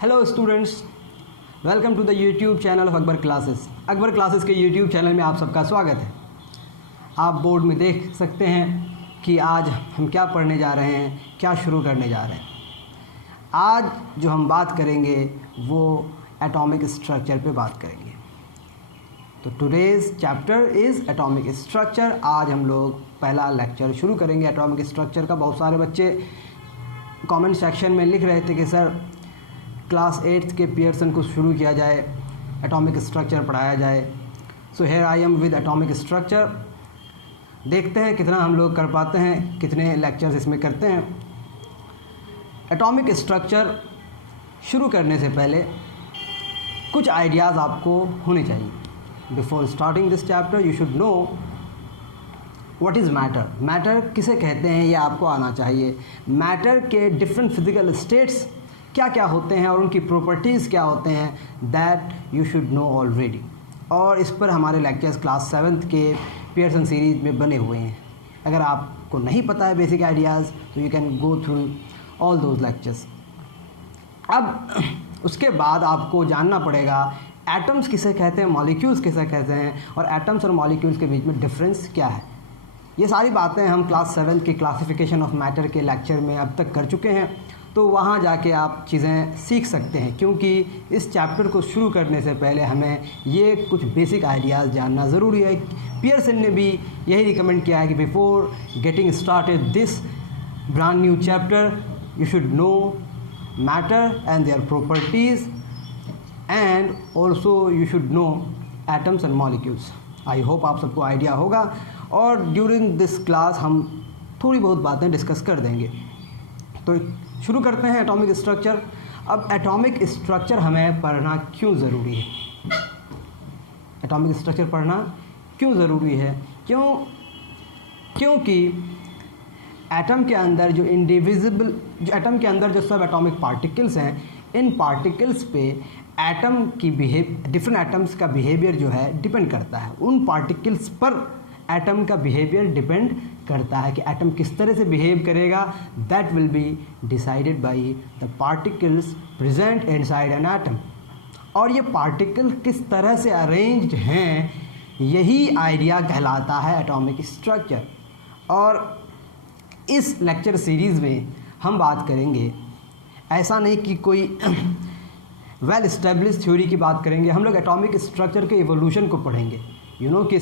Hello students, welcome to the YouTube channel of Akbar Classes. Akbar Classes के YouTube channel में आप सबका स्वागत है। आप बोर्ड में देख सकते हैं कि आज हम क्या पढ़ने जा रहे हैं, क्या शुरू करने जा रहे हैं। आज जो हम बात करेंगे वो एटॉमिक स्ट्रक्चर पे बात करेंगे। तो today's chapter is atomic structure. आज हम लोग पहला लेक्चर शुरू करेंगे एटॉमिक स्ट्रक्चर का। बहुत सारे बच्चे कमेंट सेक्शन में लिख रहे थे कि सर क्लास 8 के पियर्सन को शुरू किया जाए, एटॉमिक स्ट्रक्चर पढ़ाया जाए। So here I am with atomic structure. देखते हैं कितना हम लोग कर पाते हैं, कितने लेक्चर्स इसमें करते हैं। एटॉमिक स्ट्रक्चर शुरू करने से पहले कुछ आइडियाज़ आपको होने चाहिए। Before starting this chapter you should know what is matter. Matter किसे कहते हैं ये आपको आना चाहिए। मैटर के डिफरेंट फिजिकल स्टेट्स क्या क्या होते हैं और उनकी प्रॉपर्टीज़ क्या होते हैं, that you should know already. और इस पर हमारे लेक्चर्स क्लास 7 के पियर्सन सीरीज में बने हुए हैं। अगर आपको नहीं पता है बेसिक आइडियाज़ तो you can go through all those lectures. अब उसके बाद आपको जानना पड़ेगा एटम्स किसे कहते हैं, मॉलिक्यूल्स किसे कहते हैं, और एटम्स और मॉलिक्यूल्स के बीच में डिफरेंस क्या है। ये सारी बातें हम क्लास 7 की क्लासिफिकेशन ऑफ मैटर के लेक्चर में अब तक कर चुके हैं। तो वहाँ जाके आप चीज़ें सीख सकते हैं, क्योंकि इस चैप्टर को शुरू करने से पहले हमें ये कुछ बेसिक आइडियाज़ जानना ज़रूरी है। पियर्सन ने भी यही रिकमेंड किया है कि before getting started this brand new chapter you should know matter and their properties and also you should know atoms and molecules. I hope आप सबको आइडिया होगा और ड्यूरिंग दिस क्लास हम थोड़ी बहुत बातें डिस्कस कर देंगे। तो शुरू करते हैं एटॉमिक स्ट्रक्चर। अब एटॉमिक स्ट्रक्चर हमें पढ़ना क्यों ज़रूरी है, एटॉमिक स्ट्रक्चर पढ़ना क्यों ज़रूरी है? क्योंकि एटम के अंदर जो एटम के अंदर जो सब एटॉमिक पार्टिकल्स हैं, इन पार्टिकल्स पे एटम की डिफरेंट एटम्स का बिहेवियर जो है डिपेंड करता है। उन पार्टिकल्स पर एटम का बिहेवियर डिपेंड करता है कि एटम किस तरह से बिहेव करेगा। That will be decided by the particles present inside an atom. और ये पार्टिकल किस तरह से अरेंज्ड हैं, यही आइडिया कहलाता है एटॉमिक स्ट्रक्चर। और इस लेक्चर सीरीज़ में हम बात करेंगे, ऐसा नहीं कि कोई वेल इस्टेब्लिश थ्योरी की बात करेंगे। हम लोग एटॉमिक स्ट्रक्चर के इवोल्यूशन को पढ़ेंगे। यू नो कि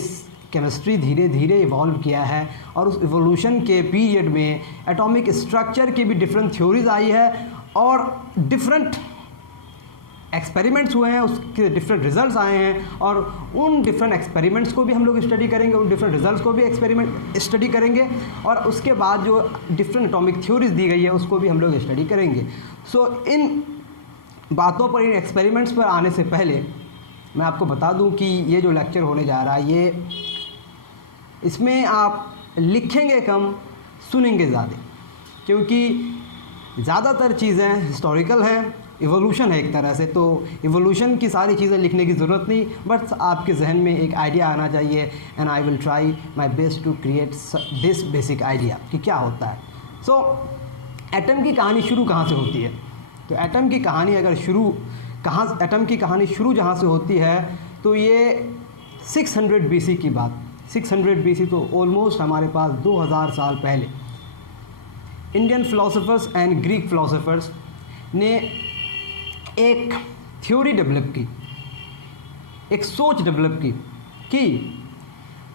केमिस्ट्री धीरे धीरे इवॉल्व किया है और उस इवोल्यूशन के पीरियड में एटॉमिक स्ट्रक्चर की भी डिफरेंट थ्योरीज आई है और डिफरेंट एक्सपेरिमेंट्स हुए हैं, उसके डिफरेंट रिजल्ट्स आए हैं। और उन डिफरेंट एक्सपेरिमेंट्स को भी हम लोग स्टडी करेंगे, उन डिफरेंट रिजल्ट्स को भी स्टडी करेंगे। और उसके बाद जो डिफरेंट एटॉमिक थ्योरीज दी गई है उसको भी हम लोग स्टडी करेंगे। सो इन बातों पर, इन एक्सपेरिमेंट्स पर आने से पहले मैं आपको बता दूं कि ये जो लेक्चर होने जा रहा है इसमें आप लिखेंगे कम, सुनेंगे ज़्यादा, क्योंकि ज़्यादातर चीज़ें हिस्टोरिकल हैं, इवोल्यूशन है एक तरह से। तो इवोल्यूशन की सारी चीज़ें लिखने की ज़रूरत नहीं, बस आपके जहन में एक आइडिया आना चाहिए। And I will try my best to create this basic idea कि क्या होता है। सो एटम की कहानी शुरू कहाँ से होती है? तो एटम की कहानी अगर एटम की कहानी शुरू जहाँ से होती है तो ये 600 BC की बात। 600 BC तो ऑलमोस्ट हमारे पास 2000 साल पहले Indian philosophers and Greek philosophers ने एक थ्योरी डेवलप की, एक सोच डेवलप की कि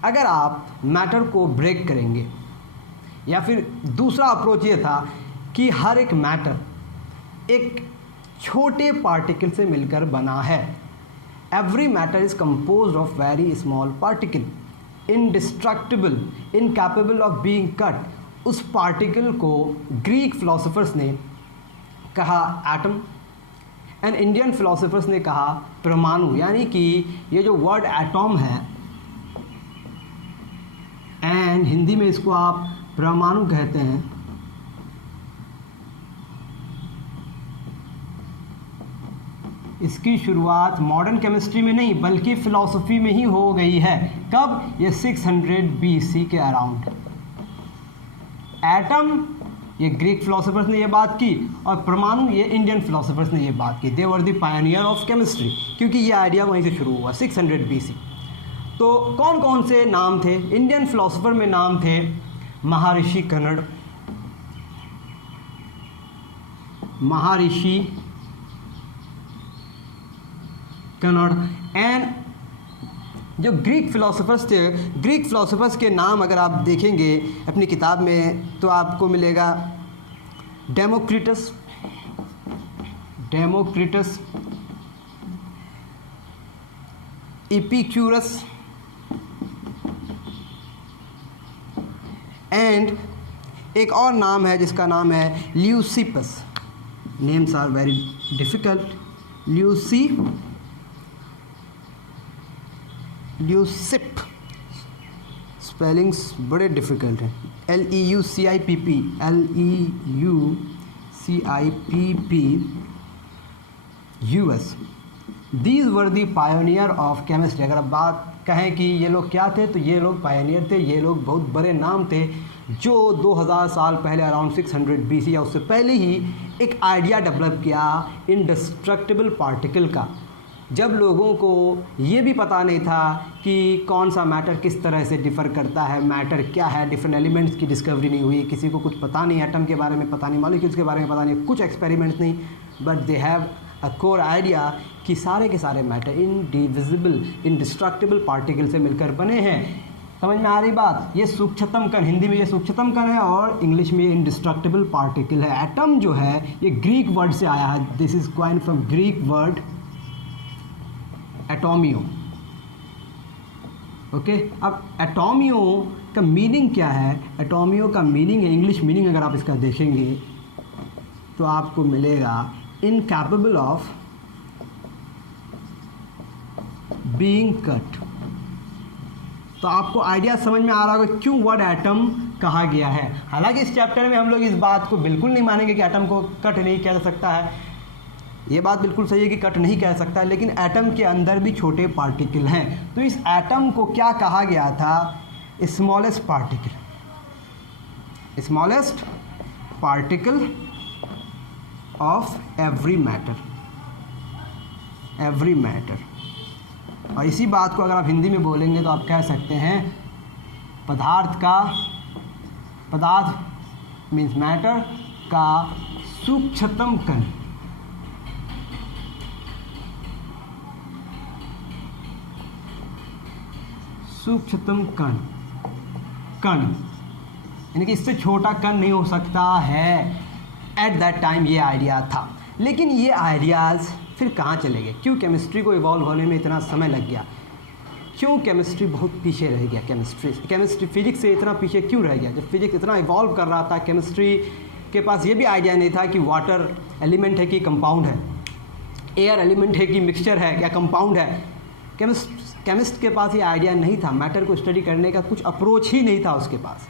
अगर आप मैटर को ब्रेक करेंगे, या फिर दूसरा अप्रोच ये था कि हर एक मैटर एक छोटे पार्टिकल से मिलकर बना है। Every matter is composed of very small particle, indestructible, incapable of being cut. उस पार्टिकल को ग्रीक फिलोसोफर्स ने कहा एटम एंड इंडियन फिलोसोफर्स ने कहा परमाणु। यानी कि ये जो वर्ड एटॉम है, एंड हिंदी में इसको आप परमाणु कहते हैं, इसकी शुरुआत मॉडर्न केमिस्ट्री में नहीं बल्कि फ़िलॉसफी में ही हो गई है। कब? ये 600 BC के अराउंड। एटम ये ग्रीक फिलोसोफर्स ने ये बात की, और परमाणु ये इंडियन फिलोसोफर्स ने ये बात की। They were the pioneer of chemistry, क्योंकि ये आइडिया वहीं से शुरू हुआ 600 BC। तो कौन कौन से नाम थे इंडियन फिलोसोफर में? नाम थे महर्षि कन्नड़, महर्षि कन्नड़, एंड जो ग्रीक फिलोसोफर्स थे, ग्रीक फिलोसोफर्स के नाम अगर आप देखेंगे अपनी किताब में तो आपको मिलेगा डेमोक्रिटस, डेमोक्रिटस, एपिक्यूरस, एंड एक और नाम है जिसका नाम है Leucippus. Names are very difficult. ल्यूसिप, स्पेलिंग्स बड़े डिफ़िकल्ट हैं। LEUCIPP, LEUCIPP, these were the pioneer of chemistry. अगर आप बात कहें कि ये लोग क्या थे, तो ये लोग पायोनियर थे, ये लोग बहुत बड़े नाम थे जो 2000 साल पहले अराउंड 600 BC या उससे पहले ही एक आइडिया डेवलप किया इंडिस्ट्रक्टिबल पार्टिकल का। जब लोगों को ये भी पता नहीं था कि कौन सा मैटर किस तरह से डिफ़र करता है, मैटर क्या है, डिफरेंट एलिमेंट्स की डिस्कवरी नहीं हुई, किसी को कुछ पता नहीं, एटम के बारे में पता नहीं, मॉलिक्यूल्स के बारे में पता नहीं, कुछ एक्सपेरिमेंट्स नहीं, but they have a core idea कि सारे के सारे मैटर इनडिविजिबल इंडिस्ट्रक्टिबल पार्टिकल से मिलकर बने हैं। समझ में आ रही बात? ये सूक्ष्मतम कण, हिंदी में ये सूक्ष्मतम कण है और इंग्लिश में ये इंडिस्ट्रक्टिबल पार्टिकल है। एटम जो है ये ग्रीक वर्ड से आया है, this is coined from Greek word एटोमियो। ओके, अब एटोमियो का मीनिंग क्या है? एटोमियो का मीनिंग है, इंग्लिश मीनिंग अगर आप इसका देखेंगे तो आपको मिलेगा इनकैपेबल ऑफ बीइंग कट। तो आपको आइडिया समझ में आ रहा होगा क्यों वर्ड एटम कहा गया है। हालांकि इस चैप्टर में हम लोग इस बात को बिल्कुल नहीं मानेंगे कि एटम को कट नहीं किया जा सकता है, ये बात बिल्कुल सही है कि कट नहीं कह सकता, लेकिन एटम के अंदर भी छोटे पार्टिकल हैं। तो इस एटम को क्या कहा गया था? Smallest particle, smallest particle of every matter, every matter. और इसी बात को अगर आप हिंदी में बोलेंगे तो आप कह सकते हैं पदार्थ का, पदार्थ मीन्स मैटर का सूक्ष्मतम कण। सूक्ष्मतम कण, कण यानी कि इससे छोटा कण नहीं हो सकता है। एट दैट टाइम ये आइडिया था, लेकिन ये आइडियाज़ फिर कहाँ चले गए? क्यों केमिस्ट्री को इवॉल्व होने में इतना समय लग गया? क्यों केमिस्ट्री बहुत पीछे रह गया? केमिस्ट्री फिजिक्स से इतना पीछे क्यों रह गया? जब फिजिक्स इतना इवॉल्व कर रहा था, केमिस्ट्री के पास ये भी आइडिया नहीं था कि वाटर एलिमेंट है कि कंपाउंड है, एयर एलिमेंट है कि मिक्सचर है या कंपाउंड है। केमिस्ट के पास ये आइडिया नहीं था, मैटर को स्टडी करने का कुछ अप्रोच ही नहीं था उसके पास।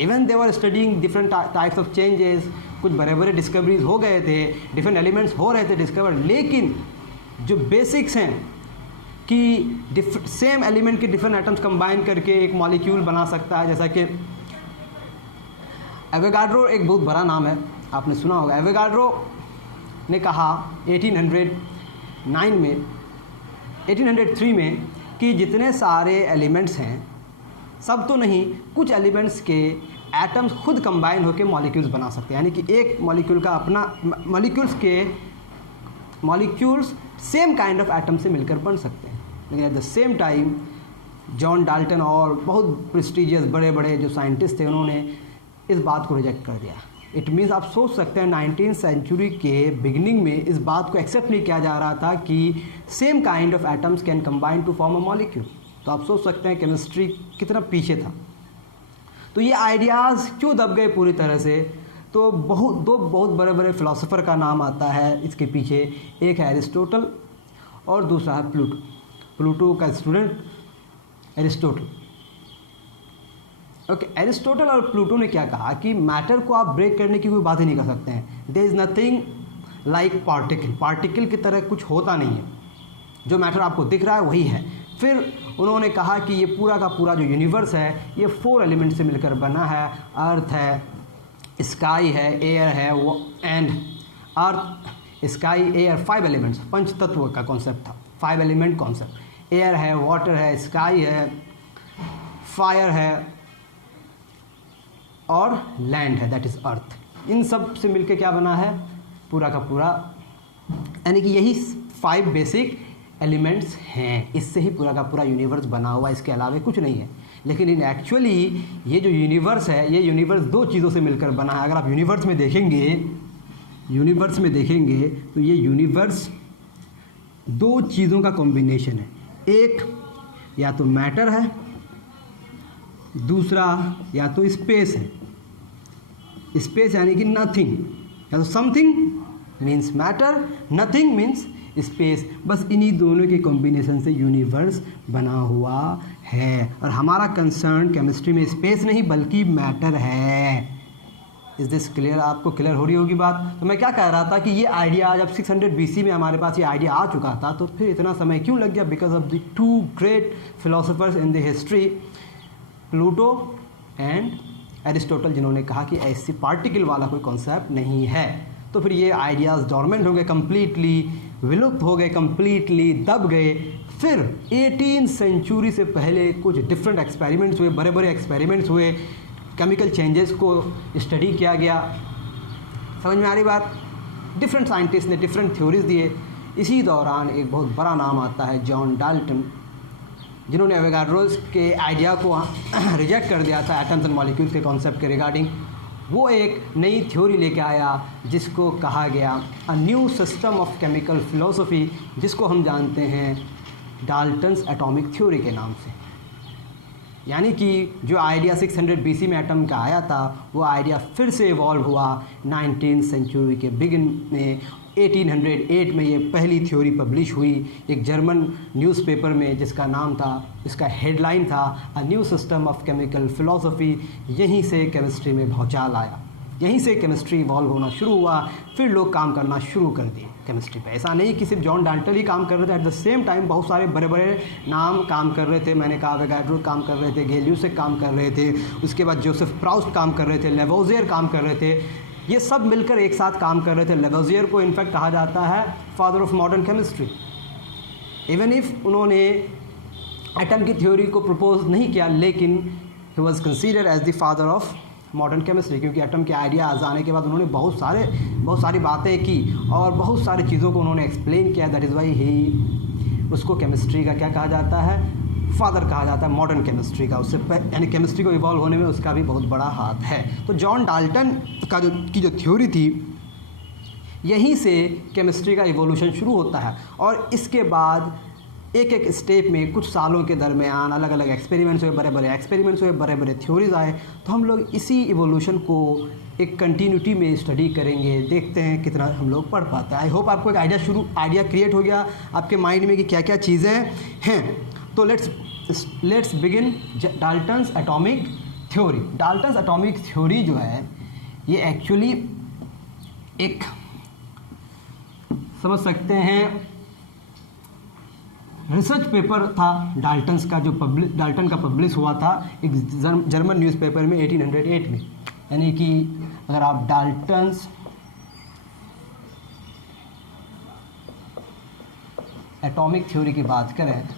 Even they were studying different types of changes, कुछ बड़े बड़े डिस्कवरीज हो गए थे, डिफरेंट एलिमेंट्स हो रहे थे डिस्कवर, लेकिन जो बेसिक्स हैं कि सेम एलिमेंट के डिफरेंट एटम्स कंबाइन करके एक मॉलिक्यूल बना सकता है, जैसा कि एवोगाड्रो एक बहुत बड़ा नाम है, आपने सुना होगा। एवोगाड्रो ने कहा 1803 में कि जितने सारे एलिमेंट्स हैं, सब तो नहीं, कुछ एलिमेंट्स के एटम्स खुद कंबाइन होकर मॉलिक्यूल्स बना सकते हैं। यानी कि एक मॉलिक्यूल का अपना, molecules same kind of atom से मिलकर बन सकते हैं। लेकिन at the same time John Dalton और बहुत प्रेस्टीजियस बड़े बड़े जो साइंटिस्ट थे, उन्होंने इस बात को रिजेक्ट कर दिया। इट मीन्स आप सोच सकते हैं 19th सेंचुरी के बिगिनिंग में इस बात को एक्सेप्ट नहीं किया जा रहा था कि same kind of atoms can combine to form a molecule. तो आप सोच सकते हैं केमिस्ट्री कितना पीछे था। तो ये आइडियाज़ क्यों दब गए पूरी तरह से? तो दो बहुत बड़े बड़े फिलोसोफर का नाम आता है इसके पीछे। एक है एरिस्टोटल और दूसरा है प्लूटो। प्लूटो का स्टूडेंट एरिस्टोटल। ओके, एरिस्टोटल और प्लूटो ने क्या कहा कि मैटर को आप ब्रेक करने की कोई बात ही नहीं कर सकते हैं। There is nothing like particle, particle की तरह कुछ होता नहीं है, जो मैटर आपको दिख रहा है वही है। फिर उन्होंने कहा कि ये पूरा का पूरा जो यूनिवर्स है ये 4 एलिमेंट से मिलकर बना है। अर्थ है, स्काई है, एयर है, वो and earth, sky, air, 5 elements, पंच तत्व का कॉन्सेप्ट था, 5 एलिमेंट कॉन्सेप्ट। एयर है, वाटर है, स्काई है, फायर है और लैंड है, दैट इज़ अर्थ। इन सब से मिलके क्या बना है पूरा का पूरा, यानी कि यही 5 बेसिक एलिमेंट्स हैं, इससे ही पूरा का पूरा यूनिवर्स बना हुआ, इसके अलावा कुछ नहीं है। लेकिन इन एक्चुअली ये जो यूनिवर्स है, ये यूनिवर्स 2 चीज़ों से मिलकर बना है। अगर आप यूनिवर्स में देखेंगे तो ये यूनिवर्स 2 चीज़ों का कॉम्बिनेशन है। एक या तो मैटर है, दूसरा या तो स्पेस है। स्पेस यानी कि नथिंग, या तो something means matter, nothing means space. बस इन्हीं दोनों के कॉम्बिनेशन से यूनिवर्स बना हुआ है। और हमारा कंसर्न केमिस्ट्री में स्पेस नहीं बल्कि मैटर है। Is this clear? आपको क्लियर हो रही होगी बात। तो मैं क्या कह रहा था कि ये आइडिया जब 600 BC में हमारे पास ये आइडिया आ चुका था, तो फिर इतना समय क्यों लग गया? Because of the 2 great philosophers in the history, Pluto and Aristotle, जिन्होंने कहा कि ऐसी पार्टिकल वाला कोई कॉन्सेप्ट नहीं है। तो फिर ये आइडियाज़ डॉर्मेंट हो गए, कम्प्लीटली विलुप्त हो गए, कम्प्लीटली दब गए। फिर 18th सेंचुरी से पहले कुछ डिफरेंट एक्सपेरिमेंट्स हुए, बड़े बड़े एक्सपेरिमेंट्स हुए, केमिकल चेंजेस को स्टडी किया गया। समझ में आ रही बात? डिफरेंट साइंटिस्ट ने डिफरेंट थ्योरीज दिए। इसी दौरान एक बहुत बड़ा नाम आता है जॉन डाल्टन, जिन्होंने एवोगाड्रोस के आइडिया को रिजेक्ट कर दिया था एटम्स एंड मॉलिक्यूल्स के कॉन्सेप्ट के रिगार्डिंग। वो एक नई थ्योरी लेके आया जिसको कहा गया a new system of chemical philosophy, जिसको हम जानते हैं डाल्टन्स एटॉमिक थ्योरी के नाम से। यानी कि जो आइडिया 600 BC में एटम का आया था, वो आइडिया फिर से इवॉल्व हुआ 19th सेंचुरी के बिगिन में। 1808 में ये पहली थ्योरी पब्लिश हुई एक जर्मन न्यूज़पेपर में, जिसका नाम था, इसका हेडलाइन था a new system of chemical philosophy. यहीं से केमिस्ट्री में भौचाल आया, यहीं से केमिस्ट्री इवॉल्व होना शुरू हुआ। फिर लोग काम करना शुरू कर दिए केमिस्ट्री पे। ऐसा नहीं कि सिर्फ जॉन डाल्टन ही काम कर रहे थे, एट द सेम टाइम बहुत सारे बड़े बड़े नाम काम कर रहे थे। मैंने कहा एवोगाड्रो काम कर रहे थे, गैलिलियो काम कर रहे थे, उसके बाद जोसेफ प्राउस्ट काम कर रहे थे, लेवोजियर काम कर रहे थे। ये सब मिलकर एक साथ काम कर रहे थे। लेवोजियर को इनफैक्ट कहा जाता है father of modern chemistry, even if उन्होंने एटम की थ्योरी को प्रपोज नहीं किया, लेकिन he was considered as the father of modern chemistry, क्योंकि एटम के आइडियाज़ आने के बाद उन्होंने बहुत सारी बातें की और बहुत सारी चीज़ों को उन्होंने एक्सप्लेन किया। दैट इज़ वाई ही, उसको केमिस्ट्री का क्या कहा जाता है, फादर कहा जाता है मॉडर्न केमिस्ट्री का। उससे यानी केमिस्ट्री को इवॉल्व होने में उसका भी बहुत बड़ा हाथ है। तो जॉन डाल्टन का जो थ्योरी थी, यहीं से केमिस्ट्री का इवोल्यूशन शुरू होता है। और इसके बाद एक एक स्टेप में कुछ सालों के दरमियान अलग अलग एक्सपेरिमेंट्स हुए, बड़े बड़े एक्सपेरिमेंट्स हुए, बड़े बड़े थ्योरीज आए। तो हम लोग इसी इवोल्यूशन को एक कंटिन्यूटी में स्टडी करेंगे, देखते हैं कितना हम लोग पढ़ पाते हैं। आई होप आपको एक आइडिया क्रिएट हो गया आपके माइंड में कि क्या क्या चीज़ें हैं। तो let's begin Dalton's atomic theory. Dalton's atomic theory जो है, ये एक्चुअली एक समझ सकते हैं रिसर्च पेपर था डाल्टन का पब्लिश हुआ था एक जर्मन न्यूज़पेपर में 1808 में। यानी कि अगर आप डाल्टन्स एटॉमिक थ्योरी की बात करें,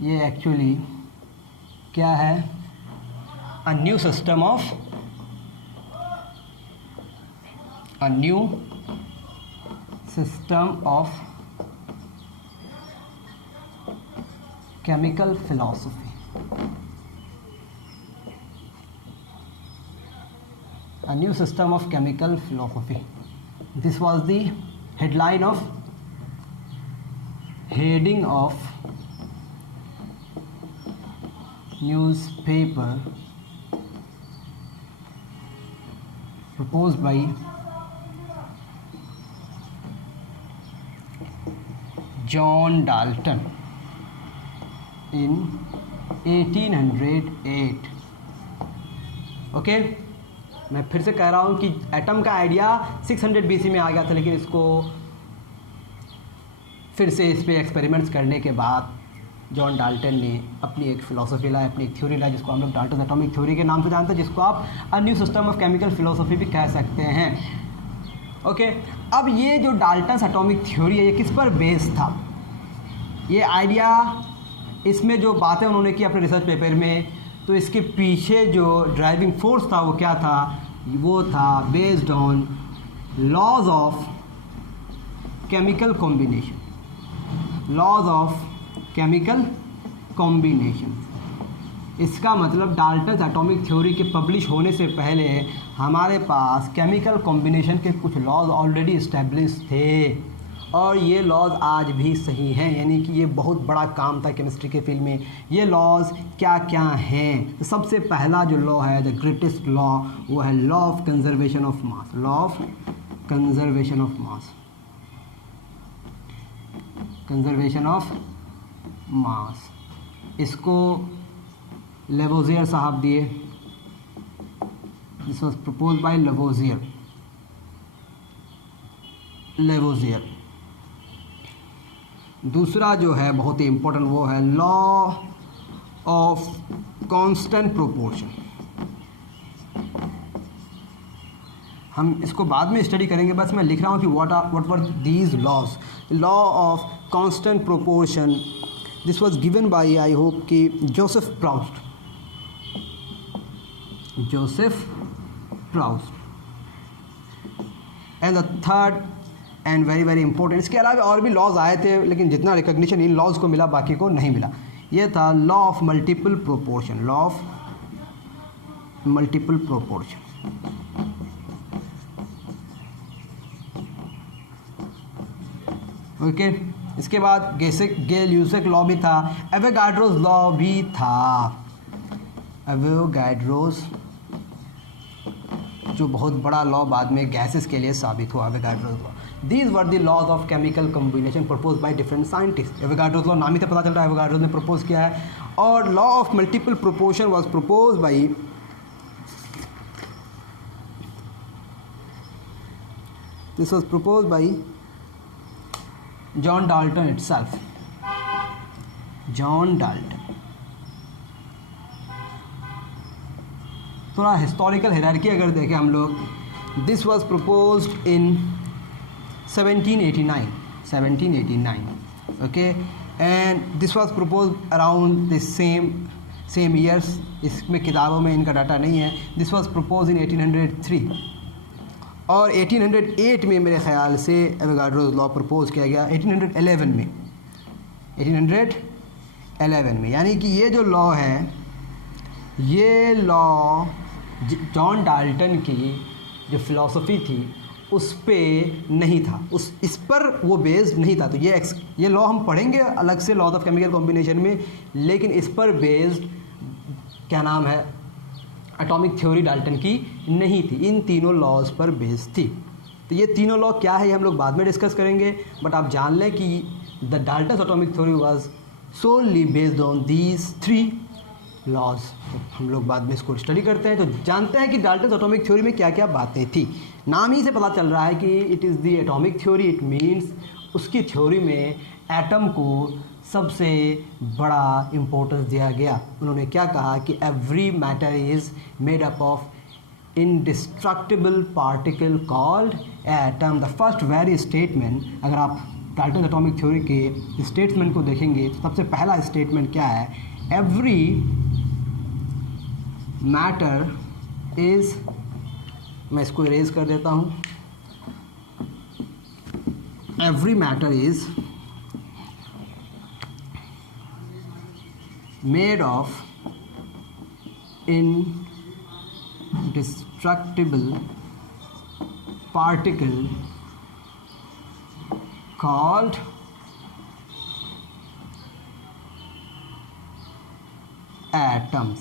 ये एक्चुअली क्या है, a new system of chemical philosophy. A new system of chemical philosophy. This was the heading of newspaper proposed by John Dalton in 1808. Okay, मैं फिर से कह रहा हूँ कि एटम का आइडिया 600 BC में आ गया था, लेकिन इसको फिर से इस पर एक्सपेरिमेंट्स करने के बाद जॉन डाल्टन ने अपनी एक फिलोसफी लाई, अपनी एक थ्योरी लाई, जिसको हम लोग डाल्टन एटॉमिक थ्योरी के नाम से जानते हैं, जिसको आप a new system of chemical philosophy भी कह सकते हैं। ओके, अब ये जो डाल्टन एटॉमिक थ्योरी है ये किस पर बेस्ड था? ये आइडिया, इसमें जो बातें उन्होंने की अपने रिसर्च पेपर में, तो इसके पीछे जो ड्राइविंग फोर्स था वो क्या था? वो था based on laws of chemical combination, laws of chemical combination. इसका मतलब डाल्टन एटॉमिक थ्योरी के पब्लिश होने से पहले हमारे पास केमिकल कॉम्बिनेशन के कुछ लॉज ऑलरेडी इस्टेब्लिश थे, और ये लॉज आज भी सही हैं, यानी कि ये बहुत बड़ा काम था केमिस्ट्री के फील्ड में। ये लॉज क्या क्या हैं? तो सबसे पहला जो लॉ है, द ग्रेटेस्ट लॉ, वो है law of conservation of mass, law of conservation of mass, conservation of मास। इसको लेवोजियर साहब दिए, this was propose by Lavoisier, Lavoisier. दूसरा जो है बहुत ही इम्पोर्टेंट, वो है लॉ ऑफ कांस्टेंट प्रोपोर्शन। हम इसको बाद में स्टडी करेंगे, बस मैं लिख रहा हूँ कि what were these laws. Law of constant proportion, this was given by, I hope कि Joseph Proust, Joseph Proust. And the third and very very important, इसके अलावा और भी लॉज आए थे, लेकिन जितना रिकॉग्निशन इन लॉज को मिला बाकी को नहीं मिला, ये था law of multiple proportion, law of multiple proportion. Okay, इसके बाद गैलियस लॉ भी था, एवोगाड्रोस लॉ भी था, एवोगाड्रोस जो बहुत बड़ा लॉ बाद में गैसेस के लिए साबित हुआ, Avogadro's law. These were the laws of chemical combination propose by different scientist. Avogadro's law नाम ही से पता चल रहा है एवोगाड्रोस ने प्रपोज किया है। और law of multiple proportion was propose by this was propose by John Dalton itself, John Dalton. थोड़ा हिस्टोरिकल हायरार्की अगर देखें हम लोग, this was proposed in 1789, okay, and this was proposed around the same years. इसमें किताबों में इनका data नहीं है। दिस वाज प्रपोज इन 1803, और 1808 में मेरे ख्याल से एवोगाड्रोस लॉ प्रपोज किया गया, 1811 में, 1811 में। यानी कि ये जो लॉ है, ये लॉ जॉन डाल्टन की जो फिलॉसफी थी उस पे नहीं था, इस पर वो बेस्ड नहीं था। तो ये लॉ हम पढ़ेंगे अलग से, लॉज ऑफ केमिकल कॉम्बिनेशन में, लेकिन इस पर बेस्ड क्या नाम है, एटॉमिक थ्योरी डाल्टन की नहीं थी, इन तीनों लॉज पर बेस्ड थी। तो ये तीनों लॉ क्या है ये हम लोग बाद में डिस्कस करेंगे, बट आप जान लें कि the Dalton atomic theory was solely based on these 3 laws. हम लोग बाद में इसको स्टडी करते हैं तो जानते हैं कि डाल्टन एटॉमिक थ्योरी में क्या क्या बातें थी। नाम ही से पता चल रहा है कि it is the atomic theory, it means उसकी थ्योरी में एटम को सबसे बड़ा इम्पोर्टेंस दिया गया। उन्होंने क्या कहा कि every matter is made up of indestructible particle called atom. The first very statement, अगर आप डाल्टन एटॉमिक थ्योरी के स्टेटमेंट को देखेंगे तो सबसे पहला स्टेटमेंट क्या है, एवरी मैटर इज़, मैं इसको इरेज कर देता हूँ, every matter is made of indestructible particle called atoms।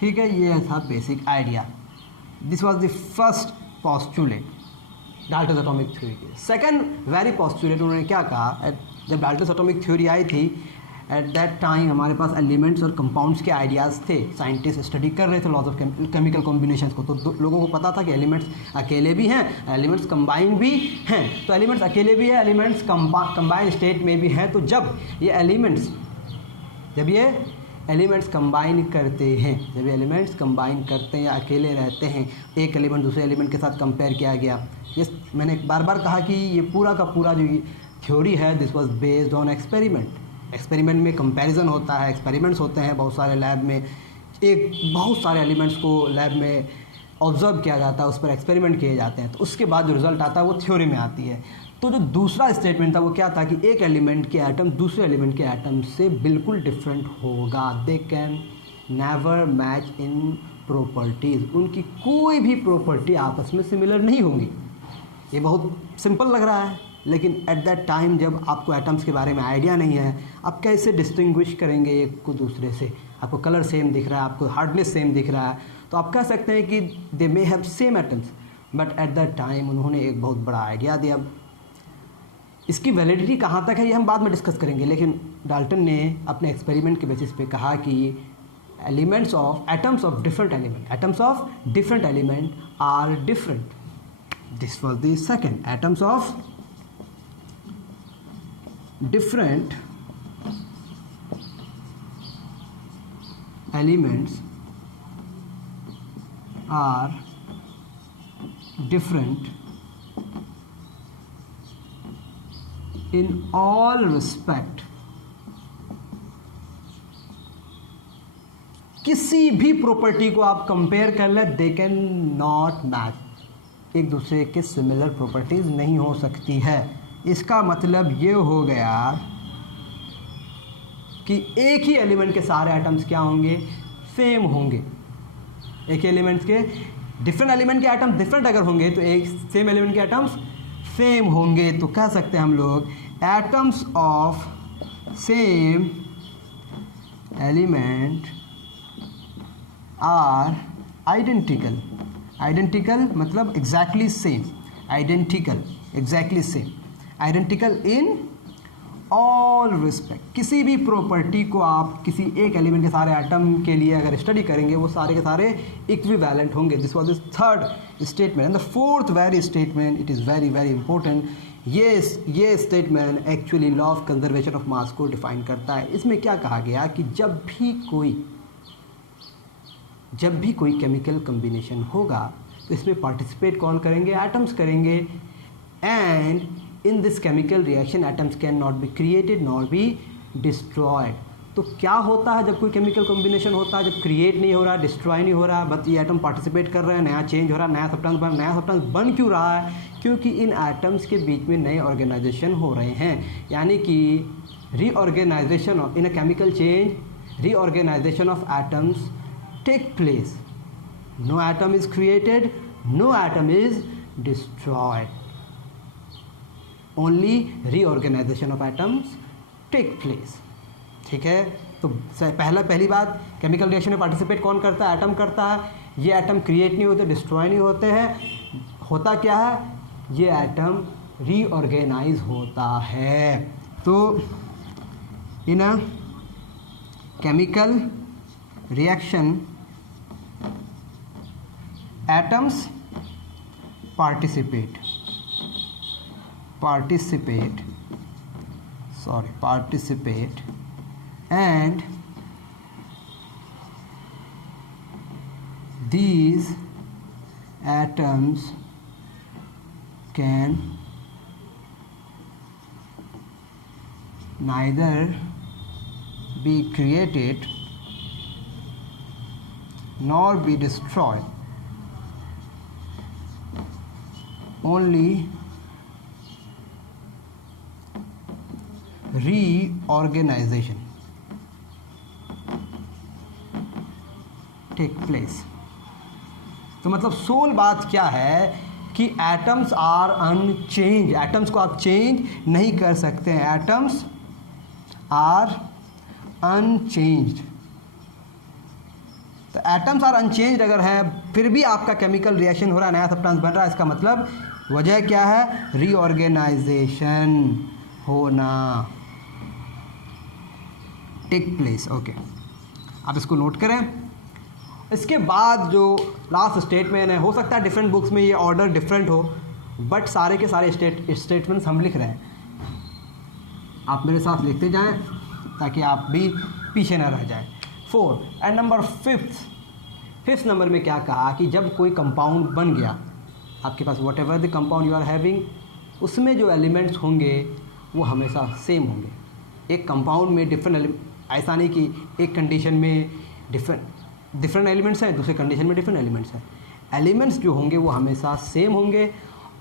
ठीक है, ये था basic idea. This was the first postulate Dalton atomic theory के। सेकंड वेरी पॉस्टुलेट, उन्होंने क्या कहा, जब डाल्टन एटॉमिक थ्योरी आई थी, एट दैट टाइम हमारे पास एलिमेंट्स और कंपाउंड्स के आइडियाज़ थे, साइंटिस्ट स्टडी कर रहे थे लॉज ऑफ केमिकल कॉम्बिनेशंस को, तो लोगों को पता था कि एलिमेंट्स अकेले भी हैं, एलिमेंट्स कंबाइन भी हैं। तो एलिमेंट्स अकेले भी हैं, एलिमेंट्स कंबाइन स्टेट में भी हैं। तो जब ये एलिमेंट्स कंबाइन करते हैं, जब ये एलिमेंट्स कंबाइन करते हैं या अकेले रहते हैं, एक एलिमेंट दूसरे एलिमेंट के साथ कंपेयर किया गया। ये मैंने बार बार कहा कि ये पूरा का पूरा जो थ्योरी है this was based on experiment. Experiment में कंपैरिजन होता है, एक्सपेरिमेंट्स होते हैं बहुत सारे लैब में, बहुत सारे एलिमेंट्स को लैब में ऑब्जर्व किया जाता है, उस पर एक्सपेरिमेंट किए जाते हैं, तो उसके बाद जो रिजल्ट आता है वो थ्योरी में आती है। तो जो दूसरा स्टेटमेंट था वो क्या था कि एक एलिमेंट के एटम दूसरे एलिमेंट के एटम से बिल्कुल डिफरेंट होगा, they can never match in properties, उनकी कोई भी प्रॉपर्टी आपस में सिमिलर नहीं होंगी। ये बहुत सिंपल लग रहा है, लेकिन एट दैट टाइम जब आपको एटम्स के बारे में आइडिया नहीं है, आप कैसे डिस्टिंग्विश करेंगे एक को दूसरे से? आपको कलर सेम दिख रहा है, आपको हार्डनेस सेम दिख रहा है, तो आप कह सकते हैं कि they may have same atoms, but at that time उन्होंने एक बहुत बड़ा आइडिया दिया। इसकी वैलिडिटी कहाँ तक है ये हम बाद में डिस्कस करेंगे, लेकिन डाल्टन ने अपने एक्सपेरिमेंट के बेसिस पे कहा कि atoms of different element are different. This was the second, atoms of different elements are different in all respect, किसी भी प्रॉपर्टी को आप कंपेयर कर ले, दे कैन नॉट मैच, एक दूसरे के सिमिलर प्रॉपर्टीज नहीं हो सकती है। इसका मतलब ये हो गया कि एक ही एलिमेंट के सारे एटम्स क्या होंगे? सेम होंगे। एक ही एलिमेंट्स के डिफरेंट एलिमेंट के एटम्स डिफरेंट अगर होंगे तो एक सेम एलिमेंट के एटम्स सेम होंगे। तो कह सकते हैं हम लोग atoms of same element are identical. Identical मतलब exactly same, identical exactly same, identical in all respect. किसी भी प्रॉपर्टी को आप किसी एक एलिमेंट के सारे एटम के लिए अगर स्टडी करेंगे वो सारे के सारे इक्विवेलेंट होंगे। This was the third statement. And the fourth very statement, it is very very important. ये statement actually law of conservation of mass को डिफाइन करता है। इसमें क्या कहा गया कि जब भी कोई केमिकल कम्बिनेशन होगा तो इसमें पार्टिसिपेट कौन करेंगे? एटम्स करेंगे। And in this chemical reaction atoms can not be created nor be destroyed। तो क्या होता है जब कोई केमिकल कॉम्बिनेशन होता है? जब क्रिएट नहीं हो रहा, डिस्ट्रॉय नहीं हो रहा, बस ये एटम पार्टिसिपेट कर रहे हैं, नया चेंज हो रहा है, नया सब्सटेंस बन क्यों रहा है? क्योंकि इन एटम्स के बीच में नए ऑर्गेनाइजेशन हो रहे हैं। यानी कि reorganisation of in a chemical change, reorganisation of atoms take place. No atom is created, no atom is destroyed, only reorganisation of atoms take place. ठीक है, तो पहली बात, केमिकल रिएक्शन में पार्टिसिपेट कौन करता है? एटम करता है। ये एटम क्रिएट नहीं होते, डिस्ट्रॉय नहीं होते हैं। होता क्या है? ये एटम रीऑर्गेनाइज होता है। तो in a chemical reaction atoms participate and these atoms can neither be created nor be destroyed, only reorganization take place। तो मतलब सोल बात क्या है कि एटम्स आर अनचेंज, एटम्स को आप चेंज नहीं कर सकते हैं, एटम्स आर अनचेंज्ड। तो एटम्स आर अनचेंज्ड अगर है, फिर भी आपका केमिकल रिएक्शन हो रहा है, नया सब्सटेंस बन रहा है, इसका मतलब वजह क्या है? रीऑर्गेनाइजेशन होना। Take place. ओके, आप इसको नोट करें। इसके बाद जो लास्ट स्टेटमेंट है, हो सकता है डिफरेंट बुक्स में ये ऑर्डर डिफरेंट हो, बट सारे के सारे स्टेटमेंट्स हम लिख रहे हैं, आप मेरे साथ लिखते जाएं ताकि आप भी पीछे ना रह जाएं। 4 एंड नंबर 5th नंबर में क्या कहा कि जब कोई कंपाउंड बन गया आपके पास, whatever the compound you are having, उसमें जो एलिमेंट्स होंगे वो हमेशा सेम होंगे। एक कंपाउंड में डिफरेंट, ऐसा नहीं कि एक कंडीशन में डिफरेंट एलिमेंट्स हैं, दूसरे कंडीशन में डिफरेंट एलिमेंट्स हैं। एलिमेंट्स जो होंगे वो हमेशा सेम होंगे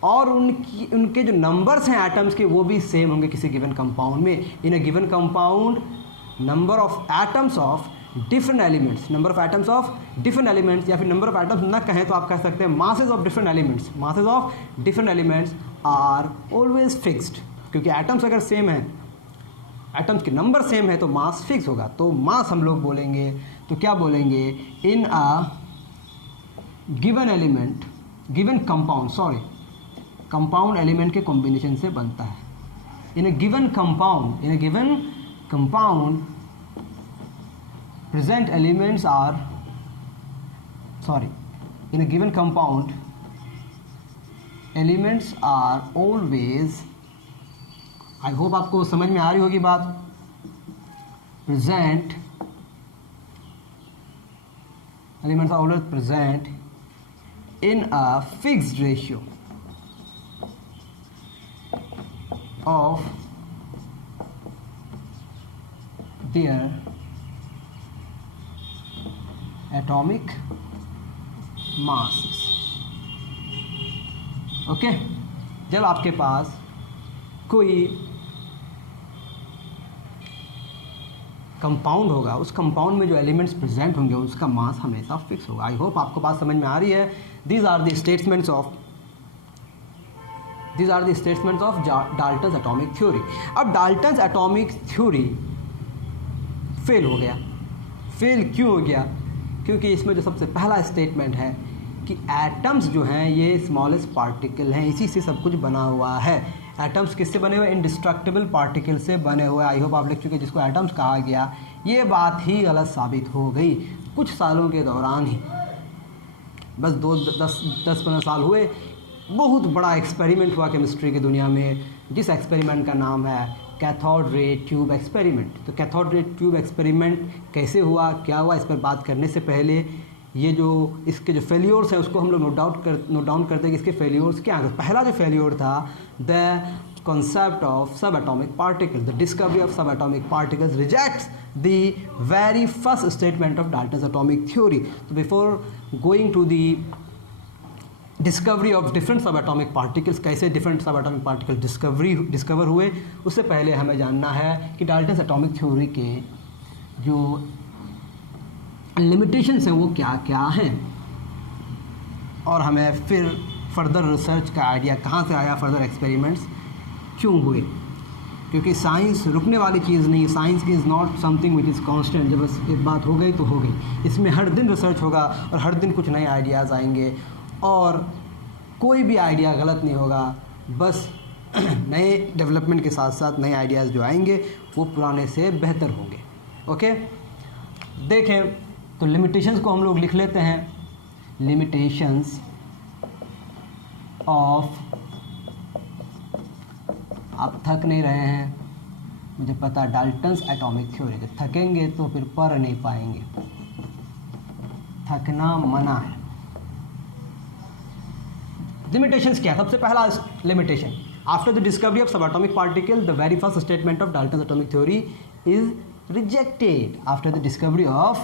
और उनके जो नंबर्स हैं एटम्स के वो भी सेम होंगे किसी गिवन कंपाउंड में। In a given compound number of atoms of different elements, number of atoms of different elements, या फिर नंबर ऑफ एटम्स ना कहें तो आप कह सकते हैं masses of different elements, masses of different elements are always fixed. क्योंकि एटम्स अगर सेम हैं, एटम्स के नंबर सेम है तो मास फिक्स होगा। तो मास हम लोग बोलेंगे तो क्या बोलेंगे, in a given element, given compound, sorry compound element के कॉम्बिनेशन से बनता है। In a given compound present elements are, sorry, in a given compound elements are always, I hope आपको समझ में आ रही होगी बात, present elements are always present in a fixed ratio of their atomic masses. Okay, जब आपके पास कोई कंपाउंड होगा, उस कंपाउंड में जो एलिमेंट्स प्रेजेंट होंगे उसका मास हमेशा फिक्स होगा। आई होप आपको बात समझ में आ रही है। These are the statements of Dalton's atomic theory. अब डाल्टन्स एटॉमिक थ्योरी फेल हो गया। फेल क्यों हो गया? क्योंकि इसमें जो सबसे पहला स्टेटमेंट है कि एटम्स जो हैं ये स्मॉलेस्ट पार्टिकल हैं, इसी से सब कुछ बना हुआ है। एटम्स किससे बने हुए? इनडिस्ट्रक्टिबल पार्टिकल से बने हुए। आई होप आप लिख चुके, जिसको एटम्स कहा गया, ये बात ही गलत साबित हो गई कुछ सालों के दौरान ही। बस 10-15 साल हुए, बहुत बड़ा एक्सपेरिमेंट हुआ केमिस्ट्री की दुनिया में, जिस एक्सपेरिमेंट का नाम है कैथोड रे ट्यूब एक्सपेरिमेंट। तो कैथोड रे ट्यूब एक्सपेरिमेंट कैसे हुआ, क्या हुआ, इस पर बात करने से पहले ये जो इसके जो फेल्योर्स हैं उसको हम लोग नोट डाउन करते हैं कि इसके फेल्योर्स क्या हैं। पहला जो फेल्योर था, the concept of subatomic particles, the discovery of subatomic particles rejects the very first statement of Dalton's atomic theory. So before going to the discovery of different सब एटॉमिक पार्टिकल्स, कैसे different सब atomic particle discover हुए, उससे पहले हमें जानना है कि डाल्टन्स एटॉमिक थ्योरी के जो लिमिटेशंस हैं वो क्या क्या हैं, और हमें फिर फर्दर रिसर्च का आइडिया कहाँ से आया, फर्दर एक्सपेरिमेंट्स क्यों हुए। क्योंकि साइंस रुकने वाली चीज़ नहीं, science is not something which is constant. जब बस एक बात हो गई तो हो गई, इसमें हर दिन रिसर्च होगा और हर दिन कुछ नए आइडियाज़ आएंगे, और कोई भी आइडिया गलत नहीं होगा। बस नए डेवलपमेंट के साथ साथ नए आइडियाज़ जो आएंगे वो पुराने से बेहतर होंगे। ओके, देखें तो लिमिटेशंस को हम लोग लिख लेते हैं। लिमिटेशंस ऑफ, आप थक नहीं रहे हैं, मुझे पता, डाल्टन्स एटॉमिक थ्योरी। जब थकेंगे तो फिर पढ़ नहीं पाएंगे, थकना मना है। लिमिटेशंस क्या है? सबसे पहला limitation, after the discovery of subatomic particle the very first statement of Dalton's atomic theory is rejected. After the discovery of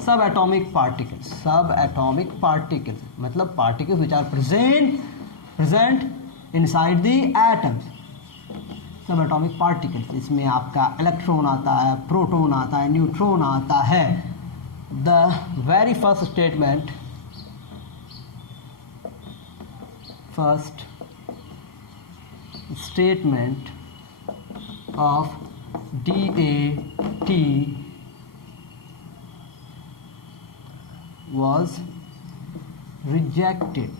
subatomic particles मतलब particles which are present inside the atoms. Subatomic particles, इसमें आपका electron आता है, proton आता है, neutron आता है। The very first statement of DAT was rejected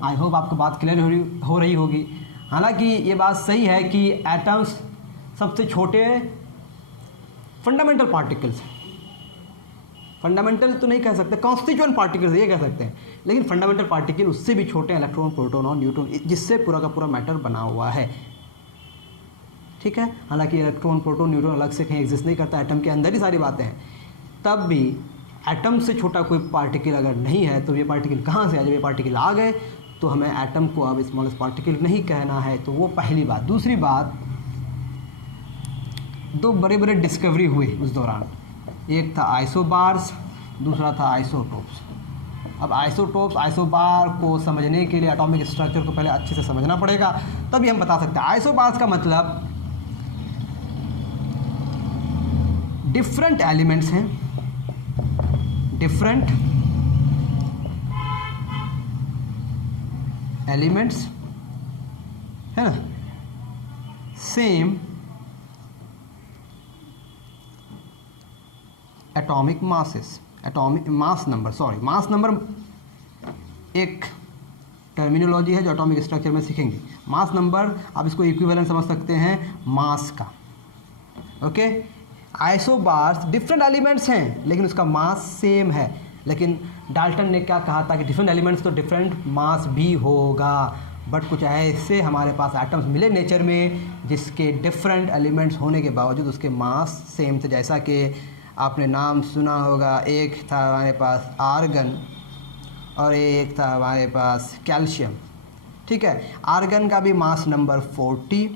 I hope आपको बात क्लियर हो रही होगी। हालांकि ये बात सही है कि एटम्स सबसे छोटे फंडामेंटल पार्टिकल्स, फंडामेंटल तो नहीं कह सकते, कॉन्स्टिट्यूएंट पार्टिकल्स ये कह सकते हैं, लेकिन फंडामेंटल पार्टिकल उससे भी छोटे हैं, इलेक्ट्रॉन, प्रोटॉन और न्यूट्रॉन, जिससे पूरा का पूरा मैटर बना हुआ है। ठीक है, हालांकि इलेक्ट्रॉन, प्रोटॉन, न्यूट्रॉन अलग से कहीं एग्जिस्ट नहीं करता, एटम के अंदर ही सारी बातें हैं। तब भी एटम से छोटा कोई पार्टिकल अगर नहीं है तो ये पार्टिकल कहाँ से आए? जब ये पार्टिकल आ गए तो हमें एटम को अब स्मॉलेस्ट पार्टिकल नहीं कहना है। तो वो पहली बात। दूसरी बात, दो बड़े बड़े डिस्कवरी हुए उस दौरान, एक था आइसोबार्स, दूसरा था आइसोटोप्स। अब आइसोटोप्स, आइसोबार को समझने के लिए एटॉमिक स्ट्रक्चर को पहले अच्छे से समझना पड़ेगा, तभी हम बता सकते हैं। आइसोबार्स का मतलब डिफरेंट एलिमेंट्स हैं, डिफरेंट एलिमेंट्स है ना, same atomic masses, atomic mass number, sorry mass number एक टर्मिनोलॉजी है जो एटॉमिक स्ट्रक्चर में सीखेंगे। मास नंबर आप इसको इक्विवेलेंट समझ सकते हैं मास का। ओके, आइसोबार्स डिफरेंट एलिमेंट्स हैं लेकिन उसका मास सेम है। लेकिन डाल्टन ने क्या कहा था कि डिफरेंट एलिमेंट्स तो डिफरेंट मास भी होगा, बट कुछ ऐसे हमारे पास एटम्स मिले नेचर में जिसके डिफरेंट एलिमेंट्स होने के बावजूद उसके मास सेम थे। जैसा कि आपने नाम सुना होगा, एक था हमारे पास आर्गन और एक था हमारे पास कैल्शियम। ठीक है, आर्गन का भी मास नंबर 40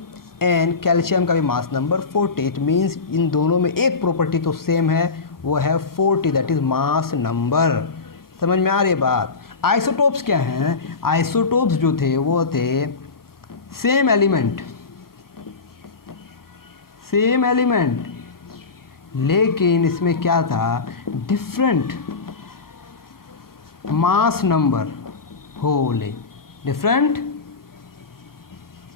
एंड कैल्शियम का भी mass number 40। It means in दोनों में एक प्रॉपर्टी तो सेम है, वो है 40, दैट इज़ मास नंबर। समझ में आ रही बात? आइसोटोप्स क्या हैं? आइसोटोप्स जो थे वो थे सेम एलिमेंट, सेम एलिमेंट, लेकिन इसमें क्या था, डिफरेंट मास नंबर होले, डिफरेंट।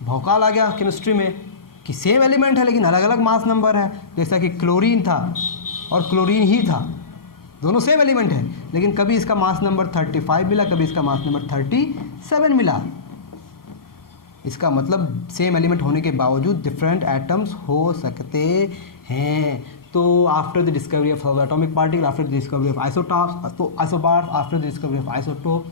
भौकाल आ गया केमिस्ट्री में कि सेम एलिमेंट है लेकिन अलग अलग मास नंबर है। जैसा कि क्लोरीन था और क्लोरीन ही था, दोनों सेम एलिमेंट है, लेकिन कभी इसका मास नंबर 35 मिला, कभी इसका मास नंबर 37 मिला। इसका मतलब सेम एलिमेंट होने के बावजूद डिफरेंट एटम्स हो सकते हैं। तो after the discovery of atomic particle, after the discovery of isotopes, तो isobars, after the discovery of isotope,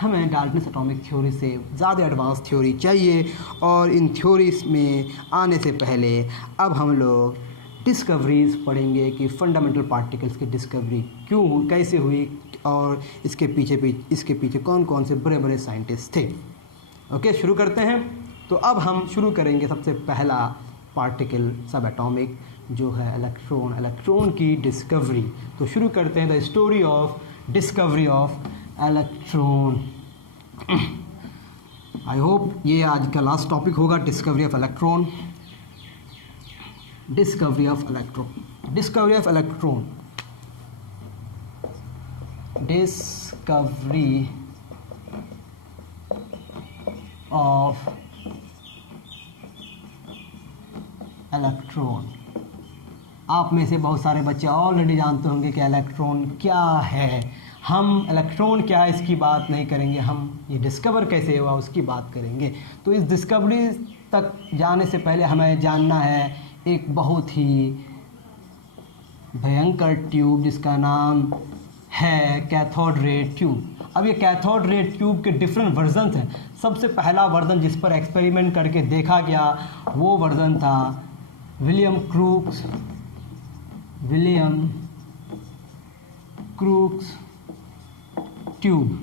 हमें डाल्टन्स एटॉमिक थ्योरी से ज़्यादा एडवांस थ्योरी चाहिए। और इन थ्योरीज में आने से पहले अब हम लोग डिस्कवरीज पढ़ेंगे कि फंडामेंटल पार्टिकल्स की डिस्कवरी क्यों, कैसे हुई और इसके पीछे कौन कौन से बड़े बड़े साइंटिस्ट थे। ओके, शुरू करते हैं। तो अब हम शुरू करेंगे सबसे पहला पार्टिकल सब एटॉमिक जो है इलेक्ट्रॉन, इलेक्ट्रॉन की डिस्कवरी। तो शुरू करते हैं the story of discovery of electron. I hope ये आज का लास्ट टॉपिक होगा, discovery of electron. Discovery of electron, discovery of electron, discovery of electron. आप में से बहुत सारे बच्चे ऑलरेडी जानते होंगे कि इलेक्ट्रॉन क्या है। हम इलेक्ट्रॉन क्या है इसकी बात नहीं करेंगे, हम ये डिस्कवर कैसे हुआ उसकी बात करेंगे। तो इस डिस्कवरी तक जाने से पहले हमें जानना है एक बहुत ही भयंकर ट्यूब जिसका नाम है कैथोड रे ट्यूब। अब ये कैथोड रे ट्यूब के डिफरेंट वर्जन हैं। सबसे पहला वर्जन जिस पर एक्सपेरिमेंट करके देखा गया वो वर्जन था विलियम क्रूक्स ट्यूब।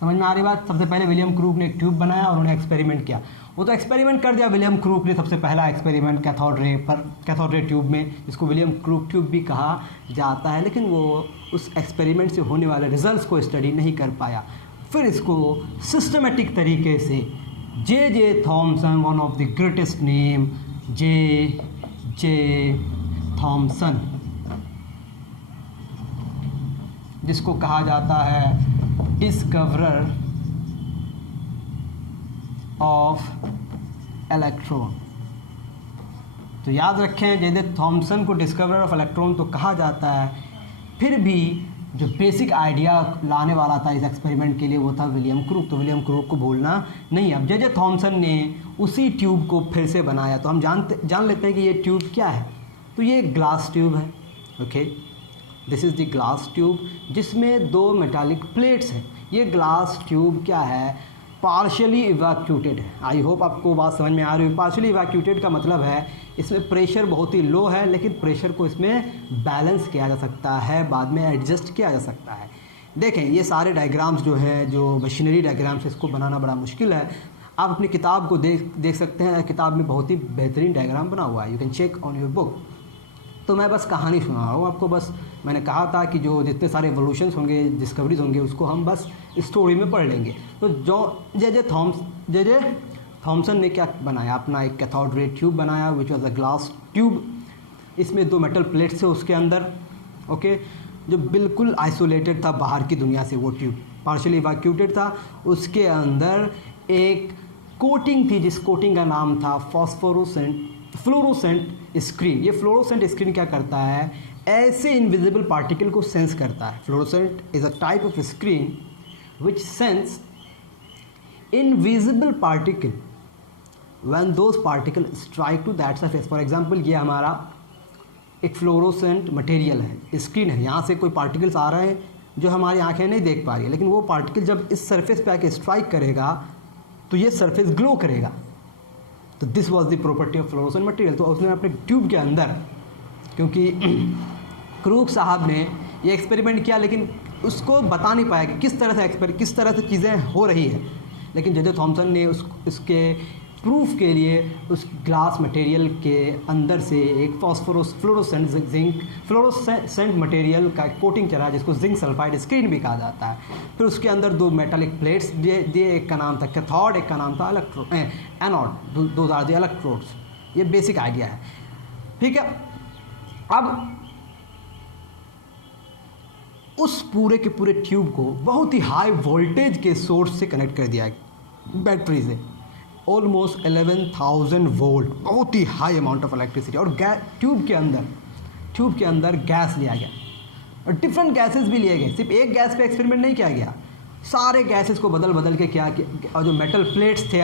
समझ में आ रही बात? सबसे पहले विलियम क्रूक ने एक ट्यूब बनाया और उन्होंने एक्सपेरिमेंट किया। वो तो एक्सपेरिमेंट कर दिया विलियम क्रूक ने, सबसे पहला एक्सपेरिमेंट कैथोड रे ट्यूब में, जिसको विलियम क्रूक ट्यूब भी कहा जाता है। लेकिन वो उस एक्सपेरिमेंट से होने वाले रिजल्ट्स को स्टडी नहीं कर पाया। फिर इसको सिस्टमेटिक तरीके से J Thomson, one of the greatest name, J Thomson, जिसको कहा जाता है डिस्कवरर ऑफ इलेक्ट्रॉन। तो याद रखें, जे थॉमसन को डिस्कवरर ऑफ इलेक्ट्रॉन तो कहा जाता है, फिर भी जो बेसिक आइडिया लाने वाला था इस एक्सपेरिमेंट के लिए वो था विलियम क्रूक। तो विलियम क्रूक को भूलना नहीं। अब जे थॉमसन ने उसी ट्यूब को फिर से बनाया। तो हम जान लेते हैं कि ये ट्यूब क्या है। तो ये ग्लास ट्यूब है। Okay, this is the glass tube जिसमें 2 मेटालिक प्लेट्स हैं। ये ग्लास ट्यूब क्या है, पार्शियली इवैक्यूटेड है। आई होप आपको बात समझ में आ रही है। पार्शियली इवैक्यूटेड का मतलब है इसमें प्रेशर बहुत ही लो है, लेकिन प्रेशर को इसमें बैलेंस किया जा सकता है, बाद में एडजस्ट किया जा सकता है। देखें ये सारे डायग्राम्स जो हैं, जो मशीनरी डायग्राम्स, इसको बनाना बड़ा मुश्किल है। आप अपनी किताब को देख सकते हैं। किताब में बहुत ही बेहतरीन डायग्राम बना हुआ है, you can check on your book. तो मैं बस कहानी सुना रहा हूँ आपको। बस मैंने कहा था कि जो जितने सारे एवोल्यूशंस होंगे, डिस्कवरीज होंगे, उसको हम बस स्टोरी में पढ़ लेंगे। तो जो जे थॉमसन ने क्या बनाया, अपना एक कैथोड रे ट्यूब बनाया, which was a glass tube. इसमें 2 मेटल प्लेट्स थे उसके अंदर। ओके, जो बिल्कुल आइसोलेटेड था बाहर की दुनिया से। वो ट्यूब पार्शियली इवैक्यूटेड था। उसके अंदर एक कोटिंग थी, जिस कोटिंग का नाम था फ्लोरोसेंट स्क्रीन। ये फ्लोरोसेंट स्क्रीन क्या करता है, ऐसे इनविजिबल पार्टिकल को सेंस करता है। Fluorescent is a type of screen which sense invisible particle when those particle strike to that surface. For example, ये हमारा एक फ्लोरोसेंट मटेरियल है, स्क्रीन है। यहाँ से कोई पार्टिकल्स आ रहे हैं जो हमारी आंखें नहीं देख पा रही है, लेकिन वो पार्टिकल जब इस सरफेस पे आके स्ट्राइक करेगा तो ये सरफेस ग्लो करेगा। तो this was the property of fluorescent material. तो उसने अपने ट्यूब के अंदर, क्योंकि क्रूक साहब ने ये एक्सपेरिमेंट किया, लेकिन उसको बता नहीं पाया कि किस तरह से चीज़ें हो रही है। लेकिन जे थॉमसन ने उसके प्रूफ के लिए उस ग्लास मटेरियल के अंदर से एक फ्लोरोसेंट मटेरियल का कोटिंग चला, जिसको जिंक सल्फाइड स्क्रीन भी कहा जाता है। फिर उसके अंदर 2 मेटालिक प्लेट्स दिए, एक का नाम था कैथोड, एक का नाम था एनोड। 2 are the electrodes. ये बेसिक आइडिया है, ठीक है। अब उस पूरे के पूरे ट्यूब को बहुत ही हाई वोल्टेज के सोर्स से कनेक्ट कर दिया, बैटरी से, ऑलमोस्ट 11,000 वोल्ट, बहुत ही हाई अमाउंट ऑफ इलेक्ट्रिसिटी। और ट्यूब के अंदर गैस लिया गया और डिफरेंट गैसेस भी लिए गए। सिर्फ एक गैस पे एक्सपेरिमेंट नहीं किया गया, सारे गैसेस को बदल के किया। और जो मेटल प्लेट्स थे,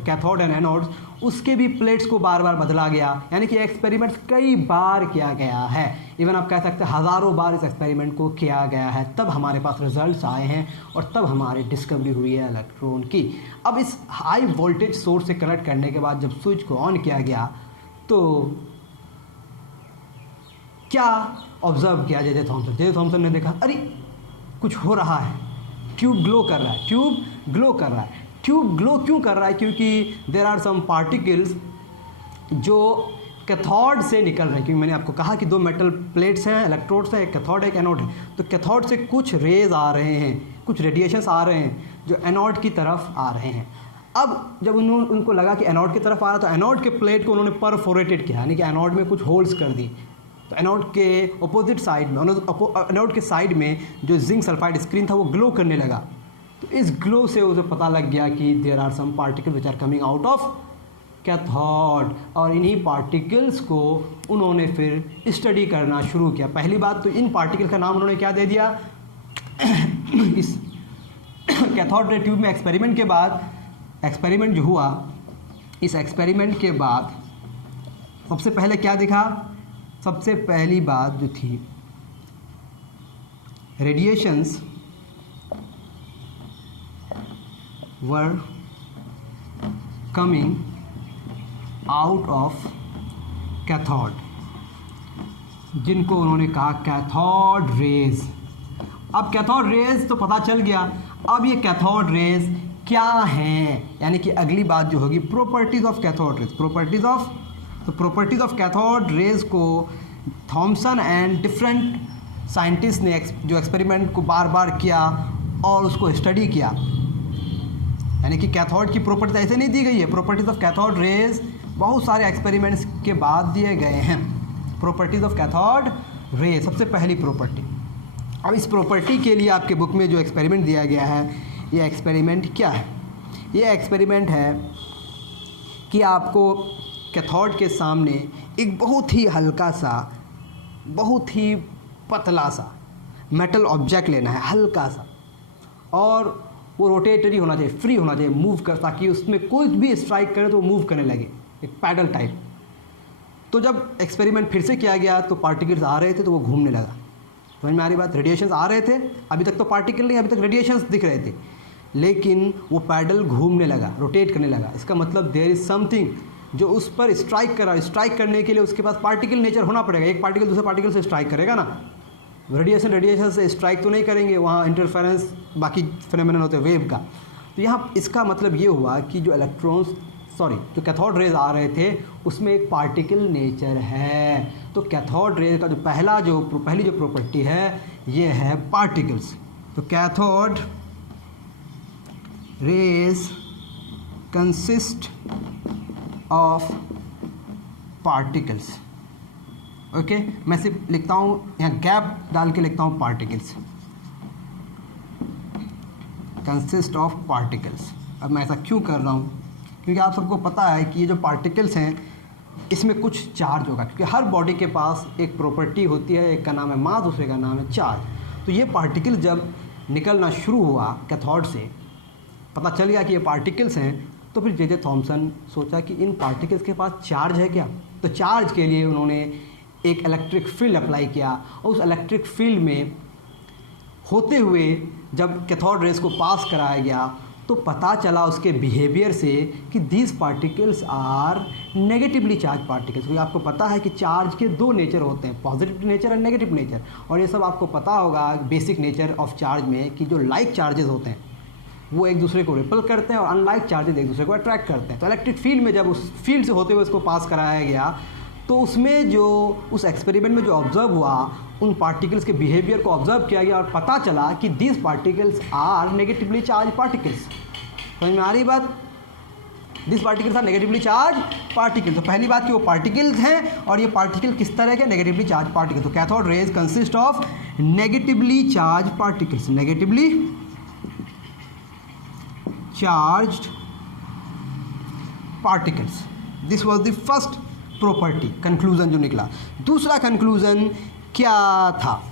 कैथोड एंड एनोड्स, उसके भी प्लेट्स को बार बार बदला गया। यानी कि एक्सपेरिमेंट कई बार किया गया है। इवन आप कह सकते हैं हज़ारों बार इस एक्सपेरिमेंट को किया गया है, तब हमारे पास रिजल्ट्स आए हैं और तब हमारी डिस्कवरी हुई है इलेक्ट्रॉन की। अब इस हाई वोल्टेज सोर्स से कनेक्ट करने के बाद जब स्विच को ऑन किया गया तो क्या ऑब्जर्व किया जे थॉमसन ने देखा, अरे कुछ हो रहा है, ट्यूब ग्लो कर रहा है। ट्यूब ग्लो क्यों कर रहा है? क्योंकि देयर आर सम पार्टिकल्स जो कैथोड से निकल रहे हैं। क्योंकि मैंने आपको कहा कि 2 मेटल प्लेट्स हैं, इलेक्ट्रोड्स हैं, एक कैथोड एक एनोड है। तो कैथोड से कुछ रेज आ रहे हैं, कुछ रेडिएशंस आ रहे हैं जो एनोड की तरफ आ रहे हैं। अब जब उनको लगा कि एनोड की तरफ आ रहा, तो एनोड के प्लेट को उन्होंने परफोरेटेड किया, यानी कि एनोड में कुछ होल्स कर दी। तो एनोड के अपोजिट साइड में, एनोड के साइड में जो जिंक सल्फाइड स्क्रीन था वो ग्लो करने लगा। तो इस ग्लो से उसे पता लग गया कि there are some particle which are coming out of cathode. और इन्हीं पार्टिकल्स को उन्होंने फिर स्टडी करना शुरू किया। पहली बात तो इन पार्टिकल का नाम उन्होंने क्या दे दिया, इस कैथोड रे ट्यूब में एक्सपेरिमेंट के बाद, एक्सपेरिमेंट जो हुआ, इस एक्सपेरिमेंट के बाद सबसे पहले क्या दिखा, सबसे पहली बात जो थी, radiations were coming out of cathode, जिनको उन्होंने कहा कैथोड रेज। अब कैथोड रेज तो पता चल गया, अब ये कैथोड रेज क्या हैं, यानी कि अगली बात जो होगी properties of cathode rays. Properties of cathode rays को थॉमसन एंड डिफरेंट साइंटिस्ट ने जो एक्सपेरिमेंट को बार बार किया और उसको स्टडी किया। यानी कि कैथोड की प्रॉपर्टीज ऐसे नहीं दी गई है, प्रॉपर्टीज ऑफ कैथोड रेज बहुत सारे एक्सपेरिमेंट्स के बाद दिए गए हैं। प्रॉपर्टीज ऑफ कैथोड रेज सबसे पहली प्रॉपर्टी। अब इस प्रॉपर्टी के लिए आपके बुक में जो एक्सपेरिमेंट दिया गया है, ये एक्सपेरिमेंट क्या है? ये एक्सपेरिमेंट है कि आपको कैथोड के सामने एक बहुत ही हल्का सा, बहुत ही पतला सा मेटल ऑब्जेक्ट लेना है हल्का सा, और वो रोटेटरी होना चाहिए, फ्री होना चाहिए, मूव कर, ताकि उसमें कोई भी स्ट्राइक करे तो वो मूव करने लगे, एक पैडल टाइप। तो जब एक्सपेरिमेंट फिर से किया गया तो पार्टिकल्स आ रहे थे तो वो घूमने लगा। समझ में आ रही बात? रेडिएशंस आ रहे थे, अभी तक तो पार्टिकल नहीं, अभी तक रेडिएशंस दिख रहे थे, लेकिन वो पैडल घूमने लगा, रोटेट करने लगा। इसका मतलब देयर इज़ समथिंग जो उस पर स्ट्राइक कर रहा है। स्ट्राइक करने के लिए उसके पास पार्टिकल नेचर होना पड़ेगा, एक पार्टिकल दूसरे पार्टिकल से स्ट्राइक करेगा ना। रेडिएशन से स्ट्राइक तो नहीं करेंगे, वहाँ इंटरफेरेंस बाकी फिनोमेनन होते हैं वेव का। तो यहाँ इसका मतलब ये हुआ कि जो जो कैथोड रेज आ रहे थे उसमें एक पार्टिकल नेचर है। तो कैथोड रेज का जो पहली जो प्रॉपर्टी है ये है पार्टिकल्स। तो cathode rays consist of particles. Okay, मैं सिर्फ लिखता हूँ, यहाँ गैप डाल के लिखता हूँ पार्टिकल्स, कंसिस्ट ऑफ पार्टिकल्स। अब मैं ऐसा क्यों कर रहा हूँ? क्योंकि आप सबको पता है कि ये जो पार्टिकल्स हैं इसमें कुछ चार्ज होगा, क्योंकि हर बॉडी के पास एक प्रॉपर्टी होती है, एक का नाम है मास, दूसरे का नाम है चार्ज। तो ये पार्टिकल जब निकलना शुरू हुआ कैथोड से, पता चल गया कि ये पार्टिकल्स हैं, तो फिर जे थॉमसन सोचा कि इन पार्टिकल्स के पास चार्ज है क्या। तो चार्ज के लिए उन्होंने एक इलेक्ट्रिक फील्ड अप्लाई किया, और उस इलेक्ट्रिक फील्ड में होते हुए जब कैथोड रेज को पास कराया गया तो पता चला उसके बिहेवियर से कि these particles are negatively charge particles. क्योंकि आपको पता है कि चार्ज के दो नेचर होते हैं, पॉजिटिव नेचर और नेगेटिव नेचर, और ये सब आपको पता होगा बेसिक नेचर ऑफ चार्ज में कि जो लाइक चार्जेस होते हैं वो एक दूसरे को रिपल करते हैं और अनलाइक चार्जेस एक दूसरे को अट्रैक्ट करते हैं। तो इलेक्ट्रिक फील्ड में जब उस फील्ड से होते हुए उसको पास कराया गया तो उसमें जो उस एक्सपेरिमेंट में जो ऑब्जर्व हुआ, उन पार्टिकल्स के बिहेवियर को ऑब्जर्व किया गया और पता चला कि these particles are negatively charge particles. समझ में आ रही बात? This particles are negatively charge particles. तो पहली बात कि वो पार्टिकल्स हैं, और ये पार्टिकल किस तरह के? Negatively charge particle. तो cathode rays consist of negatively charge particles, negatively charged particles. This was the first property, conclusion जो निकला। दूसरा कंक्लूजन क्या था?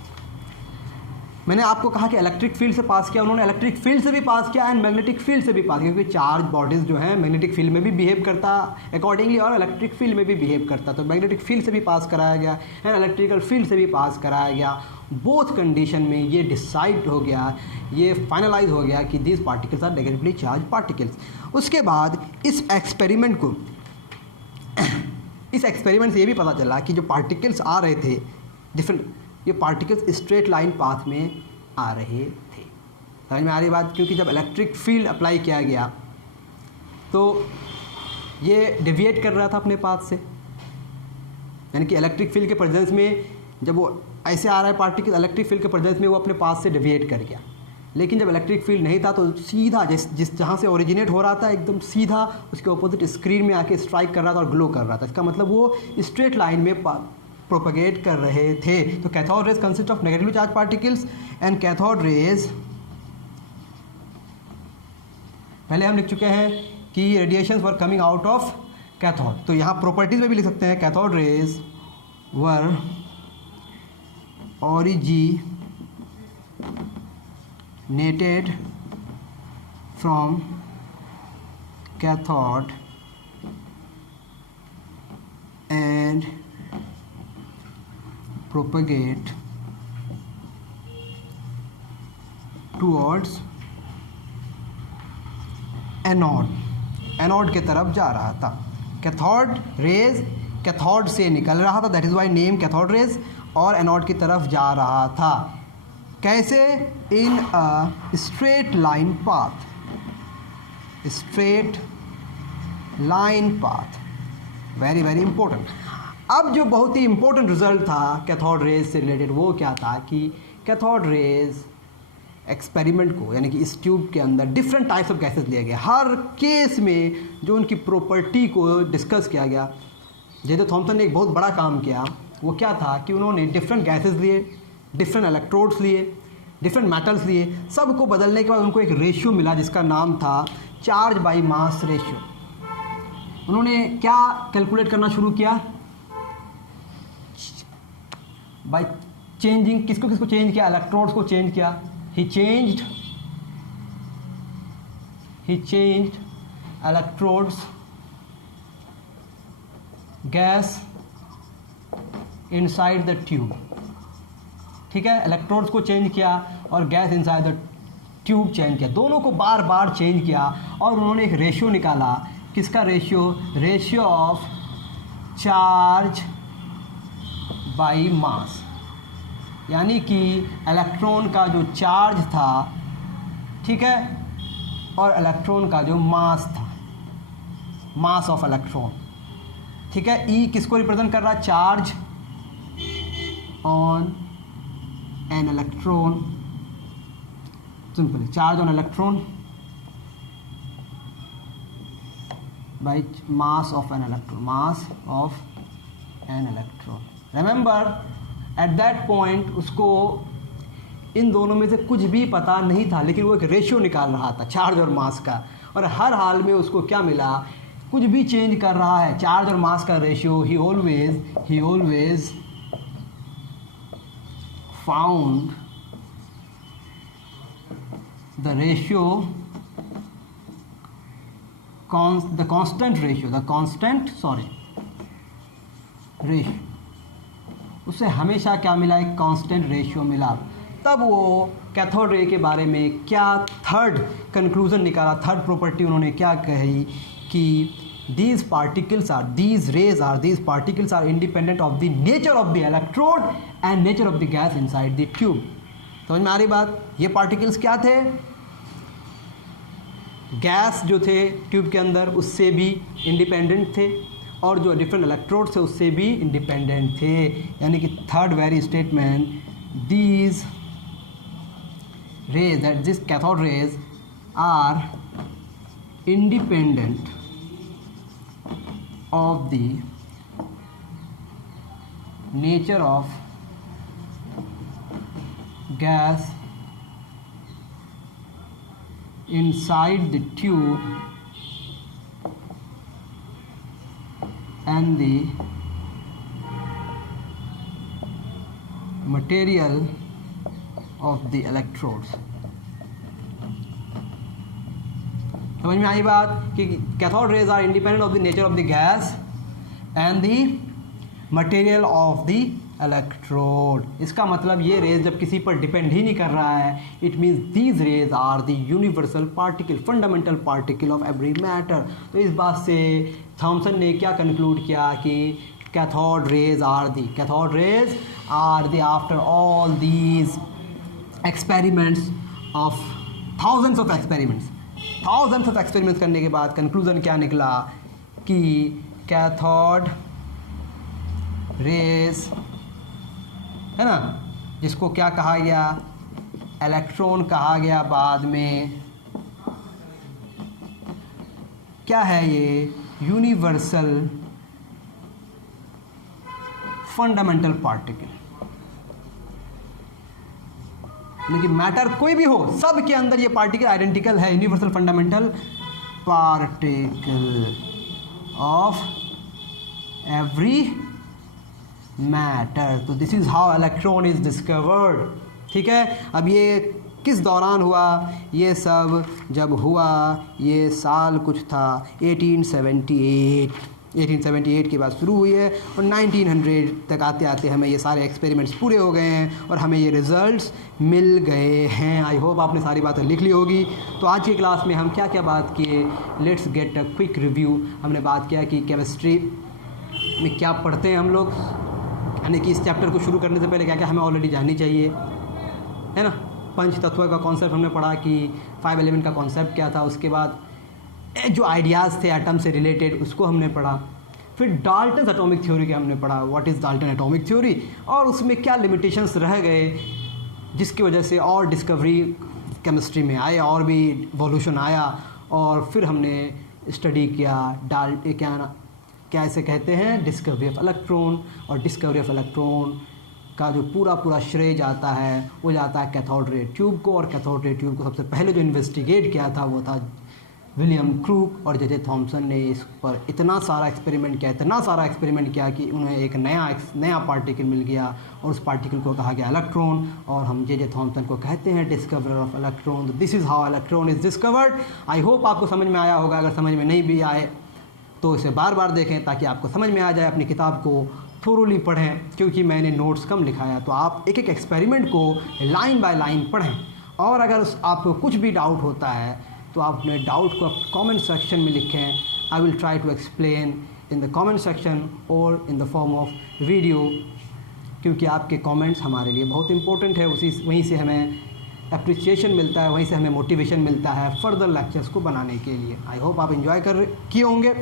मैंने आपको कहा कि इलेक्ट्रिक फील्ड से पास किया, उन्होंने इलेक्ट्रिक फील्ड से भी पास किया एंड मैग्नेटिक फील्ड से भी पास किया, क्योंकि चार्ज बॉडीज जो है मैग्नेटिक फील्ड में भी बिहेव करता अकॉर्डिंगली और इलेक्ट्रिक फील्ड में भी बिहेव करता। तो मैग्नेटिक फील्ड से भी पास कराया गया एंड इलेक्ट्रिकल फील्ड से भी पास कराया गया। बोथ कंडीशन में ये डिसाइड हो गया, ये फाइनलाइज हो गया कि these particles are negatively charge particles. उसके बाद इस एक्सपेरिमेंट से ये भी पता चला कि जो पार्टिकल्स आ रहे थे डिफरेंट, ये पार्टिकल्स स्ट्रेट लाइन पाथ में आ रहे थे। समझ में आ रही बात? क्योंकि जब इलेक्ट्रिक फील्ड अप्लाई किया गया तो ये डेविएट कर रहा था अपने पाथ से, यानी कि इलेक्ट्रिक फील्ड के प्रेजेंस में जब वो ऐसे आ रहा है पार्टिकल, इलेक्ट्रिक फील्ड के प्रेजेंस में वो अपने पाथ से डेविएट कर गया। लेकिन जब इलेक्ट्रिक फील्ड नहीं था तो सीधा जिस जहाँ से ओरिजिनेट हो रहा था एकदम सीधा उसके ऑपोजिट स्क्रीन में आके स्ट्राइक कर रहा था और ग्लो कर रहा था। इसका मतलब वो स्ट्रेट लाइन में प्रोपगेट कर रहे थे। तो cathode rays consist of negatively charge particles and cathode rays, पहले हम लिख चुके हैं कि radiations were coming out of cathode. तो यहाँ प्रॉपर्टीज में भी लिख सकते हैं cathode rays were originated from cathode and propagate towards anode के तरफ जा रहा था। कैथोड रेज कैथोड से निकल रहा था, that is why name cathode rays, और एनोड की तरफ जा रहा था। कैसे? In a straight line path, straight line path, very very important. अब जो बहुत ही इंपॉर्टेंट रिजल्ट था कैथोड रेज से रिलेटेड वो क्या था कि कैथोड रेज एक्सपेरिमेंट को, यानी कि इस ट्यूब के अंदर डिफरेंट टाइप्स ऑफ गैसेस लिए गए, हर केस में जो उनकी प्रॉपर्टी को डिस्कस किया गया। जे थॉमसन ने एक बहुत बड़ा काम किया, वो क्या था कि उन्होंने डिफरेंट गैसेस लिए, डिफरेंट इलेक्ट्रोड्स लिए, डिफरेंट मेटल्स लिए, सबको बदलने के बाद उनको एक रेशियो मिला जिसका नाम था चार्ज बाई मास रेशियो। उन्होंने क्या कैलकुलेट करना शुरू किया? बाई चेंजिंग, किसको किसको चेंज किया, इलेक्ट्रोड्स को चेंज किया, he changed electrodes, gas inside the tube, ठीक है, इलेक्ट्रोड्स को चेंज किया और gas inside the tube change किया, दोनों को बार बार चेंज किया और उन्होंने एक रेशियो निकाला, किसका ratio, ratio of charge by mass, यानी कि इलेक्ट्रॉन का जो चार्ज था, ठीक है, और इलेक्ट्रॉन का जो मास था, मास ऑफ इलेक्ट्रॉन, ठीक है। ई किसको रिप्रेजेंट कर रहा है, charge on an electron, simple charge on electron by mass of an electron, mass of an electron. Remember at that point उसको इन दोनों में से कुछ भी पता नहीं था, लेकिन वो एक रेशियो निकाल रहा था चार्ज और मास का, और हर हाल में उसको क्या मिला, कुछ भी चेंज कर रहा है चार्ज और मास का ratio, he always found the ratio, the constant ratio, उसे हमेशा क्या मिला, एक कांस्टेंट रेशियो मिला। तब वो कैथोड रे के बारे में क्या थर्ड कंक्लूजन निकाला, थर्ड प्रॉपर्टी उन्होंने क्या कही कि these particles are independent of the nature of the electrode and nature of the gas inside the tube। समझ में आ रही बात, ये पार्टिकल्स क्या थे, गैस जो थे ट्यूब के अंदर उससे भी इंडिपेंडेंट थे और जो डिफरेंट इलेक्ट्रोड थे उससे भी इंडिपेंडेंट थे, यानी कि third very statement, these rays, that these cathode rays are independent of the nature of gas inside the tube and the material of the electrodes। समझ में आई बात कि cathode rays are independent of the nature of the gas and the material of the electrode. इसका मतलब ये raise जब किसी पर डिपेंड ही नहीं कर रहा है, it means these rays are the universal particle, fundamental particle of every matter. तो इस बात से थॉमसन ने क्या कंक्लूड किया कि cathode rays are the after all these experiments of thousands of experiments करने के बाद कंक्लूजन क्या निकला कि कैथोड रेज है ना, जिसको क्या कहा गया, इलेक्ट्रॉन कहा गया बाद में, क्या है ये, यूनिवर्सल फंडामेंटल पार्टिकल। लेकिन मैटर कोई भी हो, सब के अंदर ये पार्टिकल आइडेंटिकल है, universal fundamental particle of every matter. तो this is how electron is discovered. ठीक है, अब ये किस दौरान हुआ, ये सब जब हुआ, ये साल कुछ था 1878 के बाद शुरू हुई है और 1900 तक आते आते हमें ये सारे एक्सपेरिमेंट्स पूरे हो गए हैं और हमें ये रिज़ल्ट्स मिल गए हैं। आई होप आपने सारी बातें लिख ली होगी। तो आज की क्लास में हम क्या क्या बात किए, let's get a quick review. हमने बात किया कि केमिस्ट्री में क्या पढ़ते हैं हम लोग, यानी कि इस चैप्टर को शुरू करने से पहले क्या क्या हमें ऑलरेडी जाननी चाहिए, है ना। पंच तत्व का कॉन्सेप्ट हमने पढ़ा कि 5 एलिमेंट का कॉन्सेप्ट क्या था, उसके बाद जो आइडियाज़ थे एटम से रिलेटेड उसको हमने पढ़ा। फिर डाल्टन एटॉमिक थ्योरी के हमने पढ़ा, what is Dalton atomic theory और उसमें क्या लिमिटेशंस रह गए जिसकी वजह से और डिस्कवरी केमिस्ट्री में आए और भी इवोल्यूशन आया। और फिर हमने स्टडी किया क्या इसे कहते हैं, डिस्कवरी ऑफ इलेक्ट्रॉन। और डिस्कवरी ऑफ इलेक्ट्रॉन का जो पूरा श्रेय जाता है वो जाता है कैथोड रे ट्यूब को। और कैथोड रे ट्यूब को सबसे पहले जो इन्वेस्टिगेट किया था वो था विलियम क्रूक और जे थॉमसन ने इस पर इतना सारा एक्सपेरिमेंट किया कि उन्हें एक नया पार्टिकल मिल गया और उस पार्टिकल को कहा गया इलेक्ट्रॉन। और हम जे थॉमसन को कहते हैं discoverer of electron. This is how electron is discovered. I hope आपको समझ में आया होगा। अगर समझ में नहीं भी आए तो इसे बार बार देखें ताकि आपको समझ में आ जाए। अपनी किताब को थोरोली पढ़ें, क्योंकि मैंने नोट्स कम लिखाया, तो आप एक एक एक्सपेरिमेंट को लाइन बाय लाइन पढ़ें। और अगर आपको कुछ भी डाउट होता है तो आप अपने डाउट को कमेंट सेक्शन में लिखें। I will try to explain in the comment section और in the form of video, क्योंकि आपके कमेंट्स हमारे लिए बहुत इंपॉर्टेंट है। वहीं से हमें अप्रिसिएशन मिलता है, वहीं से हमें मोटिवेशन मिलता है फर्दर लेक्चर्स को बनाने के लिए। आई होप आप एंजॉय किए होंगे।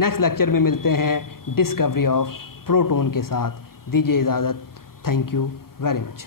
नेक्स्ट लेक्चर में मिलते हैं डिस्कवरी ऑफ प्रोटॉन के साथ। दीजिए इजाज़त। Thank you very much.